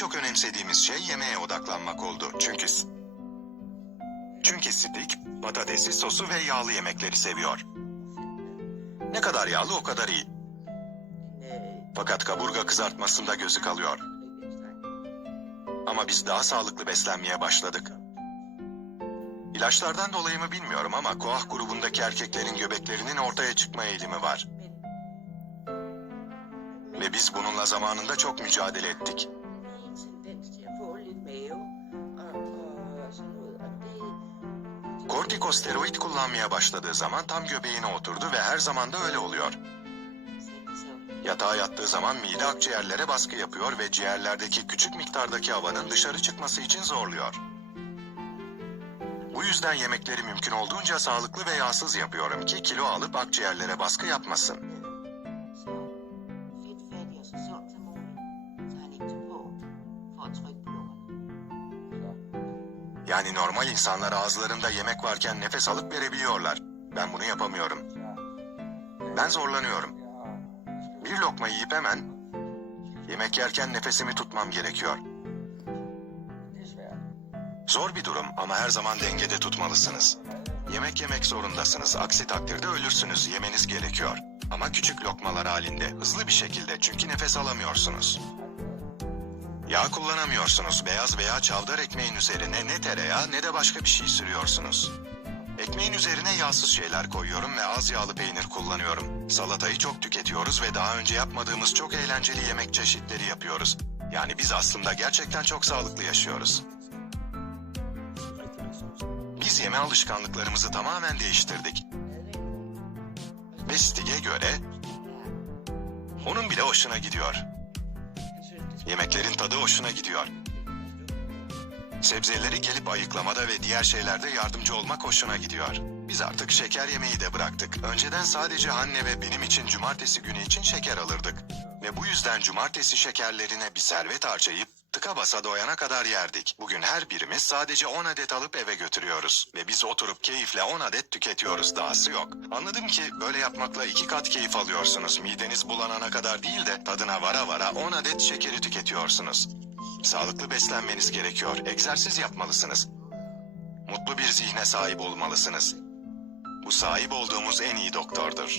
çok önemsediğimiz şey yemeğe odaklanmak oldu. Çünkü çünkü Stick patatesi, sosu ve yağlı yemekleri seviyor. Ne kadar yağlı o kadar iyi. Fakat kaburga kızartmasında gözü kalıyor. Ama biz daha sağlıklı beslenmeye başladık. İlaçlardan dolayı mı bilmiyorum ama Koah grubundaki erkeklerin göbeklerinin ortaya çıkma eğilimi var. Ve biz bununla zamanında çok mücadele ettik. Lidt mave og, og sådan noget. Og det, Kortikosteroid kullanmaya başladığı zaman tam göbeğine oturdu ve her zaman da öyle oluyor. Yatağa yattığı zaman mide akciğerlere baskı yapıyor ve ciğerlerdeki küçük miktardaki havanın dışarı çıkması için zorluyor. Bu yüzden yemekleri mümkün olduğunca sağlıklı ve yağsız yapıyorum ki kilo alıp akciğerlere baskı yapmasın. Yani normal insanlar ağızlarında yemek varken nefes alıp verebiliyorlar. Ben bunu yapamıyorum. Ben zorlanıyorum. Bir lokma yiyip hemen yemek yerken nefesimi tutmam gerekiyor. Zor bir durum ama her zaman dengede tutmalısınız. Yemek yemek zorundasınız. Aksi takdirde ölürsünüz. Yemeniz gerekiyor. Ama küçük lokmalar halinde, hızlı bir şekilde çünkü nefes alamıyorsunuz. Yağ kullanamıyorsunuz. Beyaz veya çavdar ekmeğin üzerine ne tereyağı ne de başka bir şey sürüyorsunuz. Ekmeğin üzerine yağsız şeyler koyuyorum ve az yağlı peynir kullanıyorum. Salatayı çok tüketiyoruz ve daha önce yapmadığımız çok eğlenceli yemek çeşitleri yapıyoruz. Yani biz aslında gerçekten çok sağlıklı yaşıyoruz. Biz yeme alışkanlıklarımızı tamamen değiştirdik. Ve Stig'e göre onun bile hoşuna gidiyor. Yemeklerin tadı hoşuna gidiyor. Sebzeleri gelip ayıklamada ve diğer şeylerde yardımcı olmak hoşuna gidiyor. Biz artık şeker yemeyi de bıraktık. Önceden sadece anne ve benim için cumartesi günü için şeker alırdık. Ve bu yüzden cumartesi şekerlerine bir servet harcayıp tıka basa doyana kadar yerdik. Bugün her birimiz sadece 10 adet alıp eve götürüyoruz. Ve biz oturup keyifle 10 adet tüketiyoruz. Dahası yok. Anladım ki böyle yapmakla iki kat keyif alıyorsunuz. Mideniz bulanana kadar değil de tadına vara vara 10 adet şekeri tüketiyorsunuz. Sağlıklı beslenmeniz gerekiyor. Egzersiz yapmalısınız. Mutlu bir zihne sahip olmalısınız. Bu sahip olduğumuz en iyi doktordur.